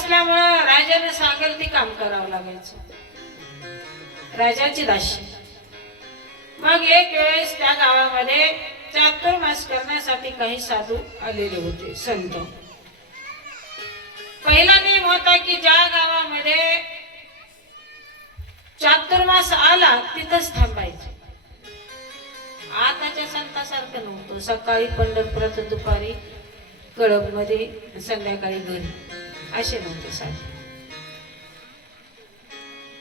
असल्यामुळं राजाने सांगेल ती काम करावं लागायचं, राजाची दासी. मग एक वेळेस त्या गावामध्ये चातुर्मास करण्यासाठी काही साधू आलेले होते, संत. पहिला नियम होता की ज्या गावामध्ये चातुर्मास आला तिथंच थांबायचं. आताच्या संतासारखं नव्हतं, सकाळी पंढरपुरात, दुपारी कळंबमध्ये, संध्याकाळी घरी, असे नव्हते साधू.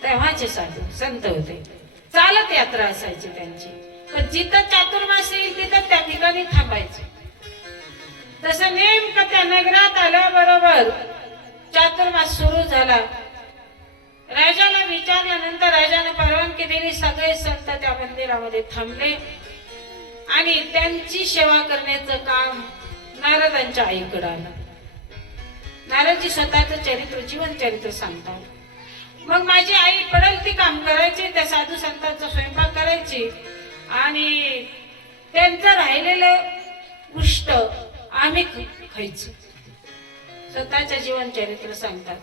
तेव्हाचे साधू संत होते, चालत यात्रा असायची त्यांची. पण जिथं चातुर्मास येईल तिथं त्या ठिकाणी थांबायचे. तसं नेमकं त्या नगरात आल्याबरोबर चातुर्मास सुरू झाला. राजाला विचारल्यानंतर राजाने परवानगी दिली. सगळे संत त्या मंदिरामध्ये थांबले आणि त्यांची सेवा करण्याचं काम नारदांच्या आईकडे आलं. नारदजी स्वतःचं चरित्र, जीवन चरित्र सांगतात. मग माझी आई पडेल ती काम करायची, त्या साधू संतांचा स्वयंपाक करायची आणि त्यांचं राहिलेलं उष्ट आम्ही खायचो. स्वतःच्या जीवन चरित्र सांगतात.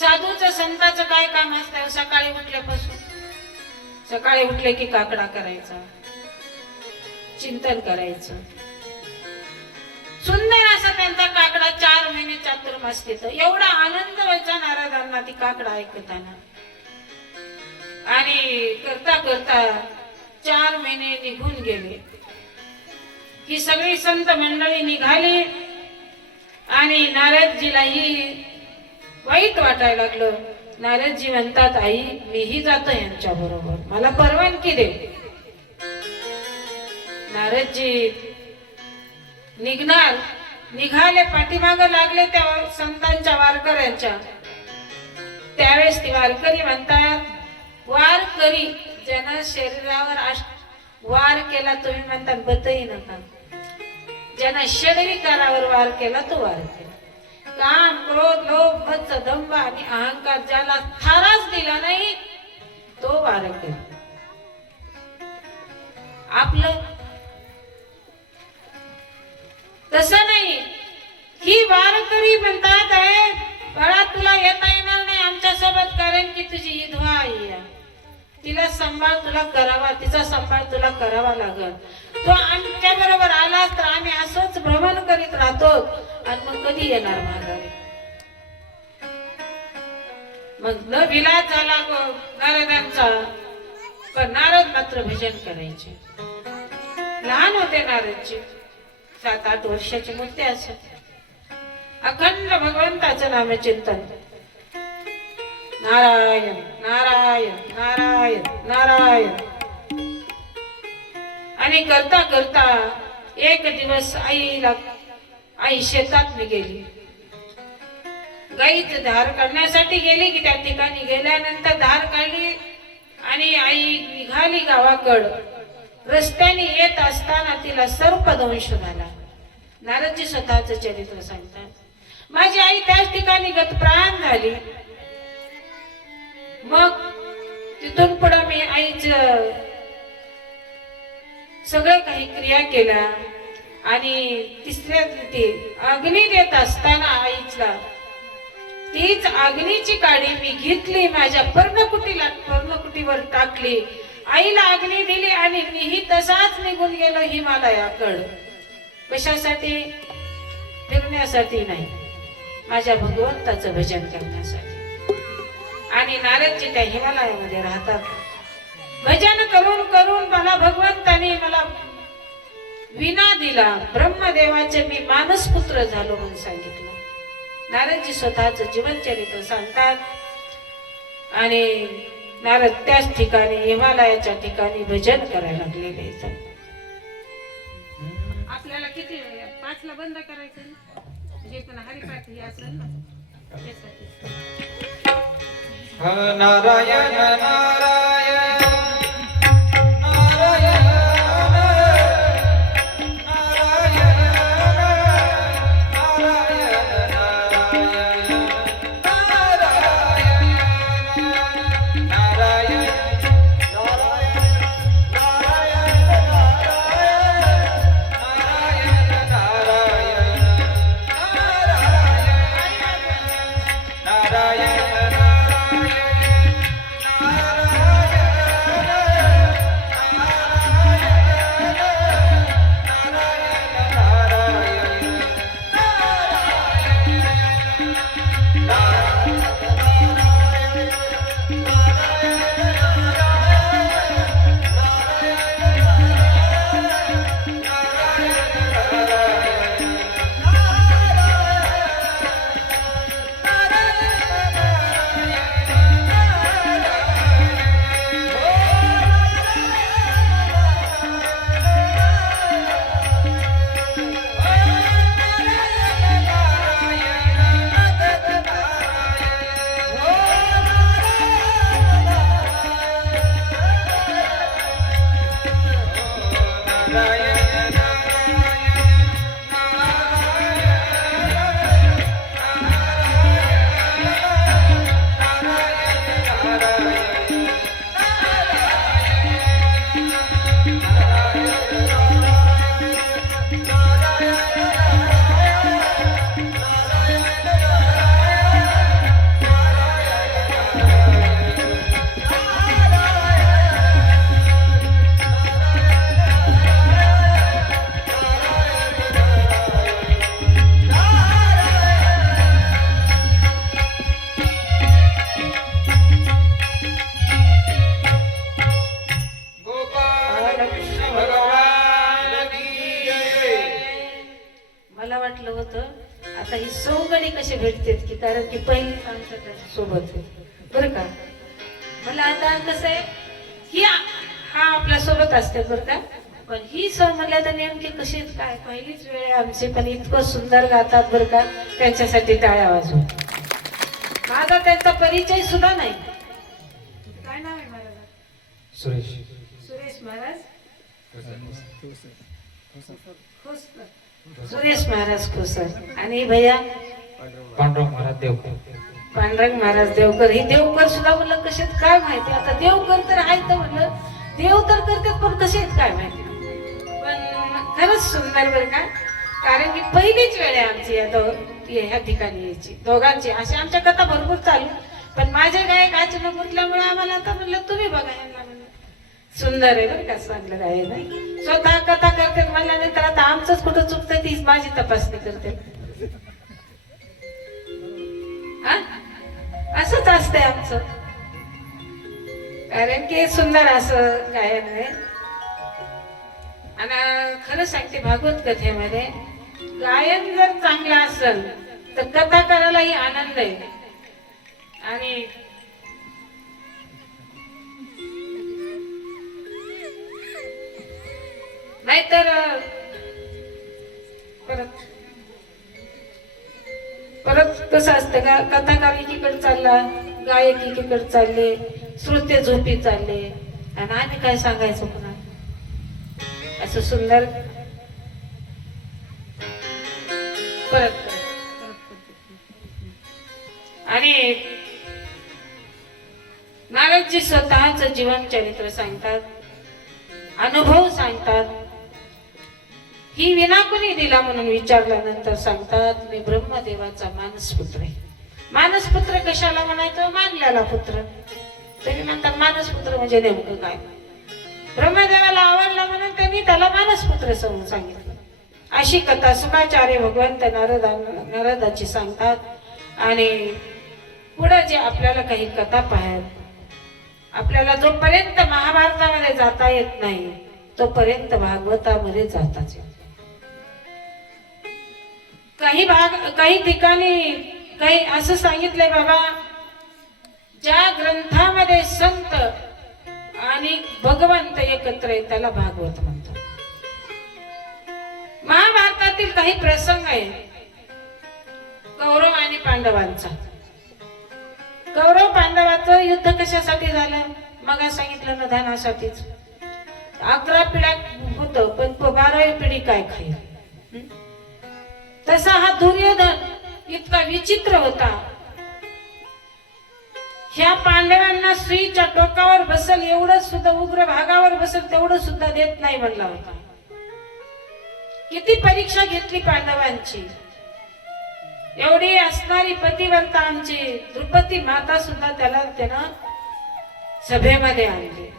साधूचं संताचं काय काम असतं? सकाळी उठल्यापासून, सकाळी उठले की काकडा करायचा, चिंतन करायचं. सुंदर असा त्यांचा काकडा 4 महिने चातुर्मास घेतो. एवढा आनंद व्हायचा नारदांना ती काकडा ऐकताना. आणि करता करता 4 महिने निघून गेले. ही सगळी संत मंडळी निघाली आणि नारदजीलाही वाईट वाटायला लागलं. नारदजी म्हणतात, आई मीही जातो यांच्या बरोबर, मला परवानगी दे. नारदजी निघाले, पाठीमाग लागले त्या संतांच्या, वारकऱ्यांच्या. त्यावेळेस ती वारकरी म्हणतात, वारकरी ज्यानं शरीरावर वार केला, तुम्ही म्हणतात बतही नका, ज्यानं शरीरावर वार केला तो वार केला. काम, क्रोध, लोभ, मत्स, दंभ आणि अहंकार ज्याला थाराच दिला नाही तो वार केला. आपलं तसं नाही. ही वारकरी म्हणतात, आहे बाळा तुला येता येणार नाही आमच्या सोबत, कारण की तुझी विधवा आहे, तिला सांभाळ तुला करावा, तिचा सांभाळ तुला करावा लागल. तो आमच्या बरोबर आला तर आम्ही असंच भ्रमण करीत राहतो आणि मग कधी येणार माघारी. मग न विलास झाला नारदांचा. पण नारद मात्र भजन करायचे. लहान होते नारदजी, 7-8 वर्षाची मूर्ती असत. अखंड भगवंताचं नामचिंतन, नारायण नारायण नारायण नारायण. आणि करता करता एक दिवस आई शेतात गेली, गाईच धार काढण्यासाठी गेली. की त्या ठिकाणी गेल्यानंतर धार काढली आणि आई निघाली गावाकड. रस्त्याने येत असताना तिला सर्पदंश झाला. नारदजी स्वतःच चरित्र सांगतात. माझी आई त्याच ठिकाणी गतप्राण झाली. मग तिथून पुढे मी आईचं सगळं काही क्रिया केल्या आणि तिसऱ्या दिवशी अग्नी देत असताना आईला तीच अग्नीची काडी मी घेतली, माझ्या पर्णकुटीवर टाकली, आईला अग्नी दिली आणि मीही तसाच निघून गेलो हिमालयाकडे. कशासाठी? फिरण्यासाठी नाही, माझ्या भगवंताचं भजन करण्यासाठी. आणि नारदजी त्या हिमालयामध्ये राहतात. भजन करून करून मला भगवंताने विना दिला. ब्रह्मदेवाचे मी मानसपुत्र झालो म्हणून सांगितलं. नारदजी स्वतःच जीवनचरित्र सांगतात. आणि नारद त्याच ठिकाणी, हिमालयाच्या ठिकाणी भजन करायला लागलेले आहेत. आपल्याला किती 5ला बंद करायचं, जे पण हरिपाठ हे असेल ना त्यासाठी. नारायण नारायण निघतात की, कारण की पहिली आमच्या त्या सोबत आहे बरं का. मला आता कसं आहे ही हा आपल्या सोबत असते बरं का, पण ही सर म्हणल्या तर नेमकी कशी काय पहिलीच वेळ आहे आमची, पण इतकं सुंदर गातात बरं का, त्यांच्यासाठी टाळ्या वाजवू. माझा त्यांचा परिचय सुद्धा नाही. काय नाव आहे महाराज? सुरेश सुरेश महाराज खोसकर. सुरेश महाराज खोसर आणि भैया पांडुरंग महाराज देवकर. पांडुरंग महाराज देवकर. ही देवकर सुद्धा म्हणलं कशात काय माहिती. आता देवकर तर आहेत तर म्हणलं देव तर करतात, पण कसे आहेत काय माहिती. पण खरंच सुंदर बरं का, कारण की पहिलीच वेळ आहे आमची ह्या ठिकाणी यायची दोघांची. अशा आमच्या कथा भरपूर चालू, पण माझे गायक अचानक म्हटल्यामुळे आम्हाला आता म्हणलं तुम्ही बघा यांना म्हणलं. सुंदर आहे बरं का, चांगलं गाय नाही. स्वतः कथा करते म्हणल्यानंतर आता आमचंच कुठं चुकतं तीच माझी तपासणी करते. असंच असतंय आमचं, कारण की सुंदर असं गायन आहे. आणि खरं सांगते भागवत कथेमध्ये गायन जर चांगलं असेल तर कथा करायलाही आनंद आहे. आणि नाहीतर परत परत कसं असतं का, कथाकार एकीकडे चालला, गायक एकीकडे चालले, श्रोते झोपी चालले, आणि आम्ही काय सांगायचं पुन्हा. असं सुंदर परत आणि नारदजी स्वतःच जीवन चरित्र सांगतात, अनुभव सांगतात. ही विना कुणी दिला म्हणून विचारल्यानंतर सांगतात मी ब्रह्मदेवाचा मानसपुत्र आहे. मानसपुत्र कशाला म्हणायचं, मानलेला पुत्र. तुम्ही म्हणतात मानसपुत्र म्हणजे नेमकं काय. ब्रह्मदेवाला आवडला म्हणून त्यांनी त्याला मानसपुत्र समजून सांगितलं. अशी कथा सुखाचार्य भगवंत नारदाची सांगतात. आणि पुढे जे आपल्याला काही कथा पाहायला, आपल्याला जोपर्यंत महाभारतामध्ये जाता येत नाही तोपर्यंत भागवतामध्ये जाताच येत. काही ठिकाणी काही असं सांगितलंय बाबा, ज्या ग्रंथामध्ये संत आणि भगवंत एकत्र आहे त्याला भागवत म्हणतात. महाभारतातील काही प्रसंग आहे कौरव आणि पांडवांचा. कौरव पांडवाचं युद्ध कशासाठी झालं, मग सांगितलं ना धनासाठीच. 11 पिढ्या होत, पण 12वी पिढी काय खाईल. तसा हा दुर्योधन इतका विचित्र होता. ह्या पांडवांना स्त्रीच्या टोकावर बसल एवढं सुद्धा, उग्र भागावर बसल तेवढं सुद्धा देत नाही म्हणला होता. किती परीक्षा घेतली पांडवांची. एवढी असणारी पतिव्रता आमची द्रुपदी माता सुद्धा त्यानं सभेमध्ये आणली.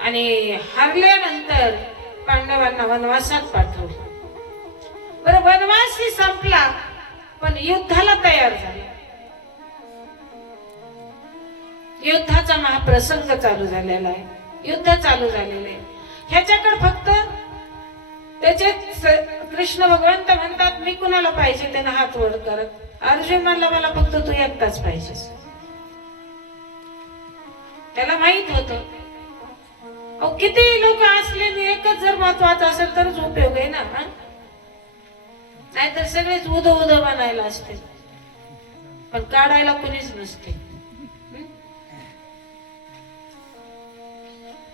आणि हरल्यानंतर पांडवांना वनवासात पाठवलं. बरं, वनवासही संपला पण युद्धाला तयार झाले. युद्धाचा महाप्रसंग चालू झालेला आहे. युद्ध चालू झालेलं आहे. ह्याच्याकडे फक्त त्याचे कृष्ण भगवंत म्हणतात मी कुणाला पाहिजे, त्यानं हात वर करत. अर्जुन म्हणला मला फक्त तू एकटाच पाहिजेस. त्याला माहित होतं किती लोक असले एकच जर महत्वाचं असेल तरच उपयोग आहे ना. नाहीतर सगळेच उदो उदो बनायला असते, पण काढायला कोणीच नसते.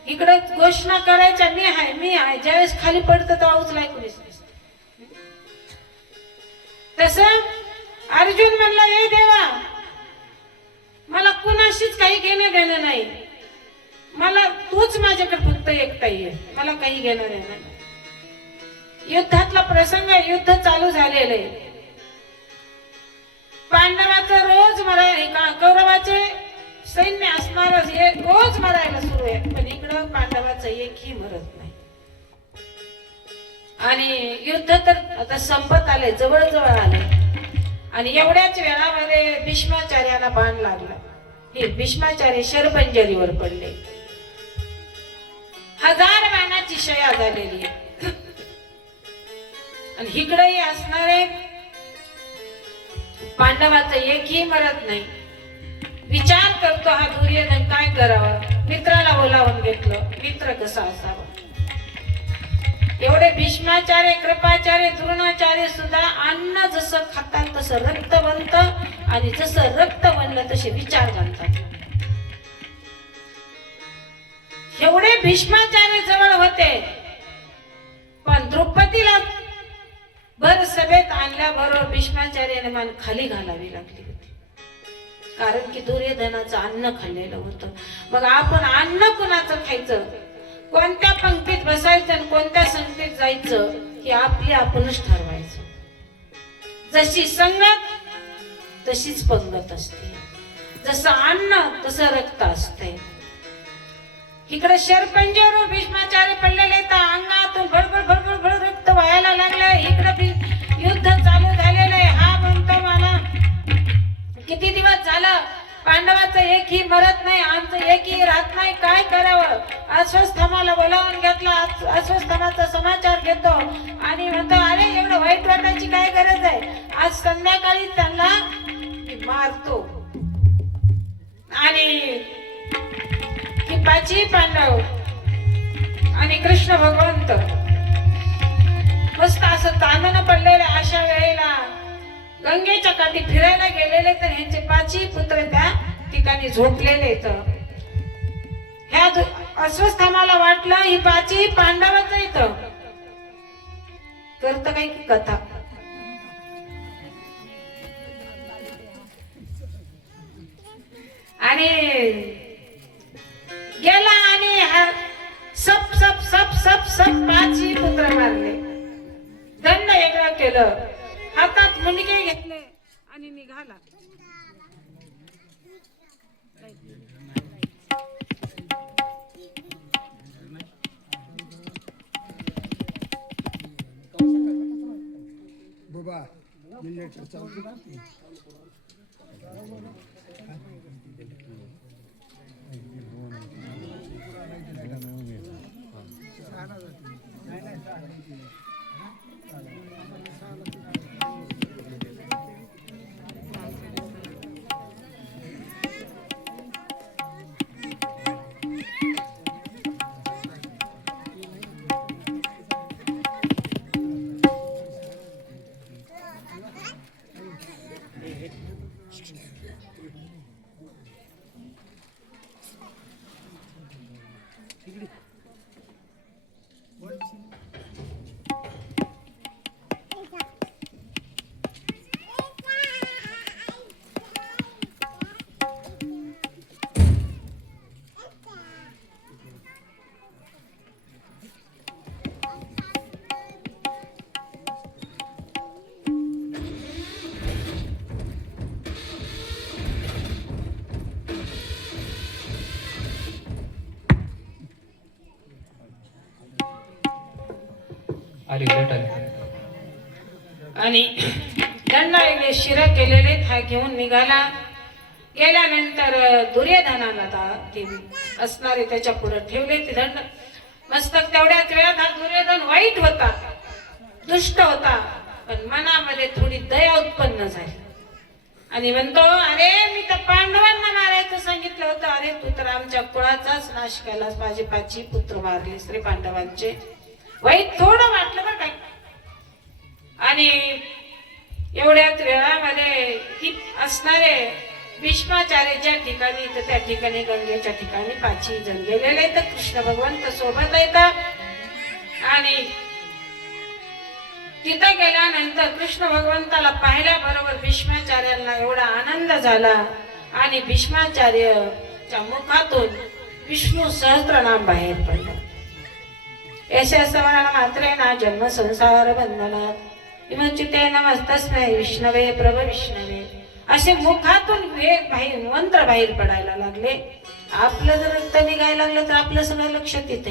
इकडे घोषणा करायच्या मी आहे, ज्यावेळेस खाली पडतं तेव्हा उचलाय कोणीच नसते. तस अर्जुन म्हणला हे देवा, मला कुणाशीच काही घेणं देणं नाही, मला तूच माझ्याकडे फक्त एकटा ये, मला काही घेणं देणं नाही. युद्धातला प्रसंग, युद्ध चालू झालेलं आहे. पांडवाचं रोज कौरवाचे सैन्य असणार रोज मरायला सुरू आहे, पण इकडं पांडवाचं एकही मरत नाही. आणि युद्ध तर आता संपत आले, जवळ आले. आणि एवढ्याच वेळामध्ये भीष्माचार्याला बाण लागला. हे भीष्माचार्य शरपंजरीवर पडले. 1000 बाणाची शया झालेली आहे. आणि इकडेही असणारे पांडवाचं एकही मरत नाही. विचार करतो हा दुर्योधन काय करावं. मित्राला बोलावून घेतलं. मित्र कसा असावा. एवढे भीष्माचार्य, कृपाचार्य, द्रोणाचार्य सुद्धा अन्न जसं खातात तसं रक्त बनतं आणि जसं रक्त बनलं तसे विचार बनतात. एवढे भीष्माचार्य जवळ होते पण द्रौपदीला भर सभेत आणल्याबरोबर भीष्माचार्याने मान खाली घालावी लागली होती. कारण की दुर्योधनाचं अन्न खाल्लेलं होतं. मग आपण अन्न कुणाचं खायचं, कोणत्या पंक्तीत बसायचं आणि कोणत्या संगतीत जायचं हे आपली आपणच ठरवायचं. जशी संगत तशीच पंगत असते. जसं अन्न तसं रक्त असते. इकडे शरपंजावर भीष्माचार्य पडलेले तर अंगातून भडभड भडभड भड रक्त व्हायला लागलंय. इकडे युद्ध चालू झालेलं आहे. हा म्हणतो मला किती दिवस झालं पांडवाचं एकही मरत नाही, आमचं एकही राहत नाही, काय करावं. अश्वत्थामाला बोलावून घेतला. अश्वत्थामाचा समाचार घेतो आणि म्हणतो अरे एवढं वाईट वाटायची काय गरज आहे. आज संध्याकाळी त्यांना मारतो. आणि ही पाची पांडव आणि कृष्ण भगवंत मस्त असं ताणून पडलेले. अशा वेळेला गंगेच्या काठी फिरायला गेलेले तर ह्यांचे पाची पुत्र त्या ठिकाणी झोपलेले. तर ह्या अश्वत्थामाला वाटलं ही पाची पांडवाच इथं करत काही कथा. आणि गेला आणि सप सप सप सप सप पाची पुत्र मारले. दंड वेगळं केलं. हातात मुंडके घेतले आणि निघाला. बाबा आली भेट आली. आणि दंडाने शिरा केलेले हा घेऊन निघाला. गेल्यानंतर दुर्योधनाला ते असणारे त्याच्या पुढे ठेवले ते दंड. मस्तक तेवढ्याच वेळात हा दुर्योधन वाईट होता, दुष्ट होता, पण मनामध्ये थोडी दया उत्पन्न झाली. आणि म्हणतो अरे मी तर पांडवांना मारायचं सांगितलं होतं. अरे तू तर आमच्या कुळाचाच नाश केलास. माझे पाची पुत्र मारले श्री पांडवांचे. वाईट थोडं वाटलं बरं काय. आणि एवढ्याच वेळामध्ये ही असणारे भीष्माचार्य ज्या ठिकाणी तर त्या ठिकाणी गंगेच्या ठिकाणी पाची जण गेलेले तर कृष्ण भगवंत सोबत येतात. आणि तिथं गेल्यानंतर कृष्ण भगवंताला पाहिल्याबरोबर भीष्माचार्यांना एवढा आनंद झाला. आणि भीष्माचार्यच्या मुखातून विष्णू सहस्त्रनाम बाहेर पडलं. यशस्वरण मात्रेना जन्म संसार बंधनात विमुचिते नमस्तस्मै विष्णवे प्रभ विष्णवे असे मुखातून वेग बाहेर मंत्र बाहेर पडायला लागले. आपलं जर रक्त निघायला लागलं तर आपलं सगळं लक्षात येते.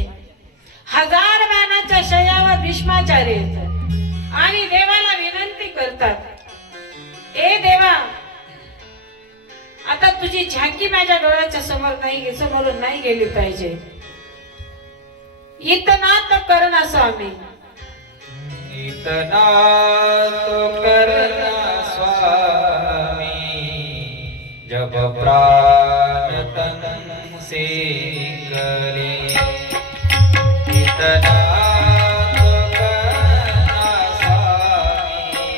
1000 बाणाच्या शयावर भीष्माचार्य येतात आणि देवाला विनंती करतात, ए देवा आता तुझी झाकी माझ्या डोळ्याच्या समोरून नाही गेली पाहिजे. इतना तो करना स्वामी, इतना तो करना स्वामी, जब प्राण तन से करे इतना तो करना स्वामी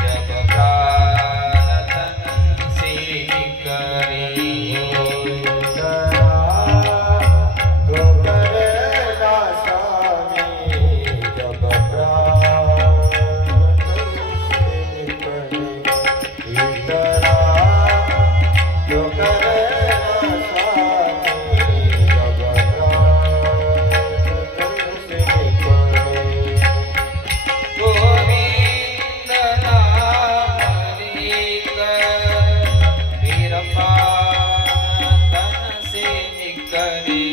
जब प्राण तन से करे इतना तो करना स्वामी जब प्राण तन से करे.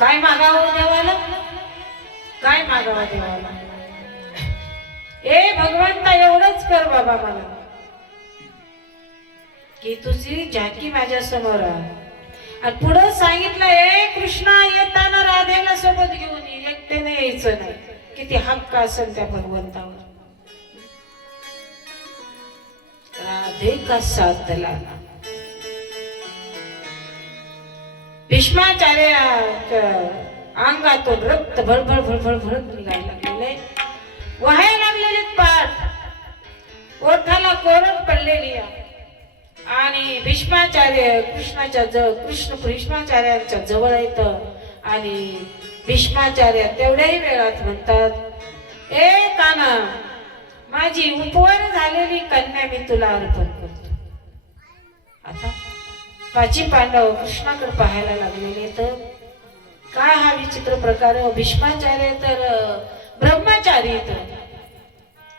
काय मागावं देवाला, काय मागावं देवाला? ए भगवंता एवढंच कर बाबा मला की तुझी झाकी माझ्या समोर आहे. आणि पुढे सांगितलं ए कृष्णा येताना राधेला सोबत घेऊन ये, एकट्याने यायचं नाही. किती हक्क असेल त्या भगवंतावर. राधे का साथ दिलाना. भीष्माचार्याच्या अंगातून रक्त भळभळ भळभळ भळत निघायला लागलेले, वाहायला लागलेले पाठ, ओठाला कोरड पडलेली आणि भीष्माचार्य कृष्णाच्या भीष्माचार्यांच्या जवळ येतं आणि भीष्माचार्य तेवढ्याही वेळात म्हणतात, ए काना, माझी उपवर झालेली कन्या मी तुला अर्पण करतो. आता पाची पांडव कृष्णाकडे पाहायला लागलेले, तर काय हा विचित्र प्रकार. भीष्माचार्य तर ब्रह्मचारी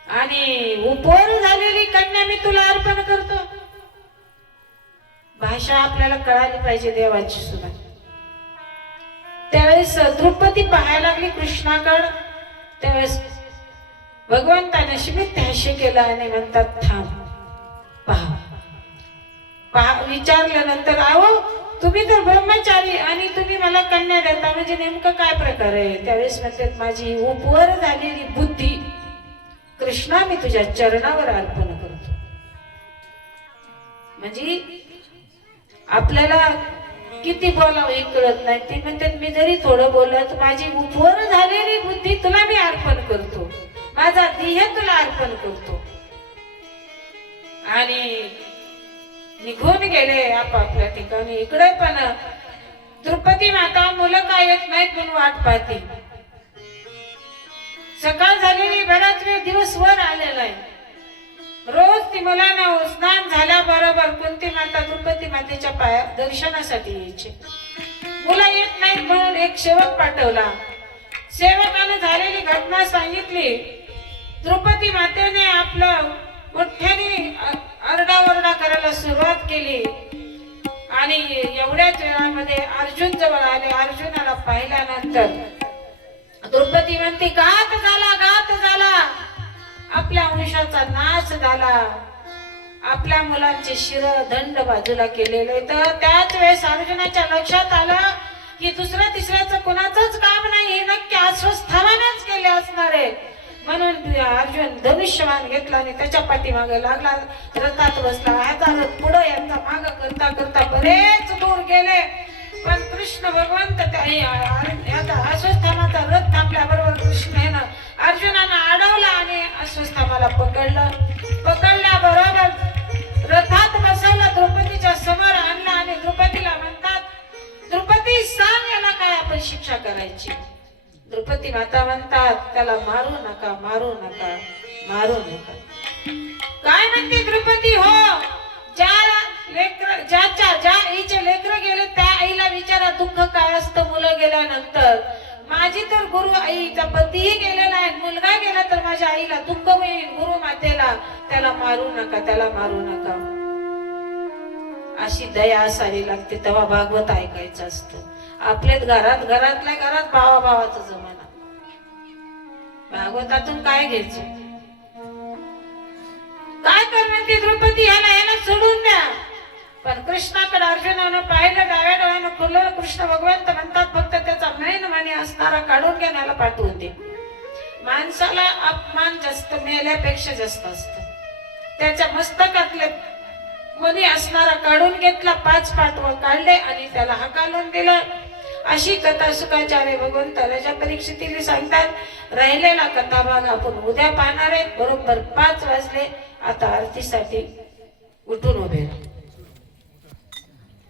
आणि उपवर झालेली कन्या मी तुला अर्पण करतो. भाषा आपल्याला कळाली पाहिजे देवाची सुद्धा. त्यावेळेस द्रौपदी पाहायला लागली कृष्णाकडे. त्यावेळेस भगवंताने स्मित हास्य केलं आणि म्हणतात, थांब, पहा. विचारल्यानंतर, आहो तुम्ही तर ब्रह्मचारी आणि तुम्ही मला कन्या देता, म्हणजे नेमकं काय प्रकार आहे? त्यावेळेस म्हणतात, माझी उपवर झालेली बुद्धी कृष्णा मी तुझ्या चरणावर अर्पण करतो. म्हणजे आपल्याला किती बोलावं हे कळत नाही. ते म्हणतात मी जरी थोडं बोललं तर माझी उपवर झालेली बुद्धी तुला मी अर्पण करतो, माझा देह तुला अर्पण करतो. आणि निघून गेले आपापल्या ठिकाणी. इकडे पण द्रौपदी माता मुलं काय येत नाहीत म्हणून वाट पाहते. सकाळ झालेली, बराच वेळ दिवस वर आलेला आहे. रोज ती मुलांना स्नान झाल्याबरोबर कुंती माता द्रौपदी मातेच्या पाया दर्शनासाठी यायचे. मुलं येत नाहीत म्हणून एक सेवक पाठवला. सेवकाने झालेली घटना सांगितली. द्रौपदी मातेने आपलं मोठ्याने आरडाओरडा करायला सुरुवात केली आणि एवढ्याच वेळामध्ये अर्जुन जवळ आले. अर्जुनाला पाहिल्यानंतर द्रौपदी म्हणते घात झाला, घात झाला, आपल्या वंशाचा नाश झाला, आपल्या मुलांचे शिर दंड बाजूला केलेले. तर त्याच वेळेस अर्जुनाच्या लक्षात आलं की दुसऱ्या तिसऱ्याचं कोणाचंच काम नाही, हे नक्की अस्वस्थावानेच केले असणार आहे. म्हणून अर्जुन धनुष्यबाण घेतला आणि त्याच्या पाठीमागे लागला, रथात बसला. ह्याचा रथ पुढे यांचा माग करता करता बरेच दूर गेले. पण कृष्ण भगवंत अस्वस्थामाचा रथ थांबल्याबरोबर कृष्ण अर्जुनाला अडवला आणि अस्वस्थामाला पकडलं. पकडल्याबरोबर रथात बसवलं, द्रौपदीच्या समोर आणला आणि द्रौपदीला म्हणतात, द्रौपदी सांग याला काय आपण शिक्षा करायची. द्रौपदी माता म्हणतात त्याला मारू नका, मारू नका, मारू नका. काय म्हणते द्रौपदी, हो ज्या आईचे लेकर गेले त्या आईला विचारा दुःख काय असतं मुलं गेल्यानंतर. माझी तर गुरु आईचा पतीही गेलेला आहे, मुलगा गेला तर माझ्या आईला दुःख होईल. गुरु मातेला त्याला मारू नका, त्याला मारू नका. अशी दया असावी लागते तेव्हा भागवत ऐकायचं असतं. आपल्याच घरातल्या घरात भावाभावाचा जमाना. भागवतातून काय घ्यायचं? काय कर म्हणते द्रौपदी, ह्याला सोडून द्या. पण कृष्णाकडे अर्जुनानं पाहिलं, डाव्या डोळ्यानं खुललं. कृष्ण भगवंत म्हणतात फक्त त्याचा मेन मणी असणारा काढून घेण्याला पाठवून दे. माणसाला अपमान जास्त मेल्यापेक्षा जास्त असतं. त्याच्या मस्तकातले मणी असणारा काढून घेतला, 5 पाठवं काढले आणि त्याला हाकालून दिलं. अशी कथा सुखाचार्य भगवंत राजा परीक्षितीला सांगतात. राहिलेला कथा भाग आपण उद्या पाहणार आहे. बरोबर 5 वाजले. आता आरतीसाठी उठून उभे राहा.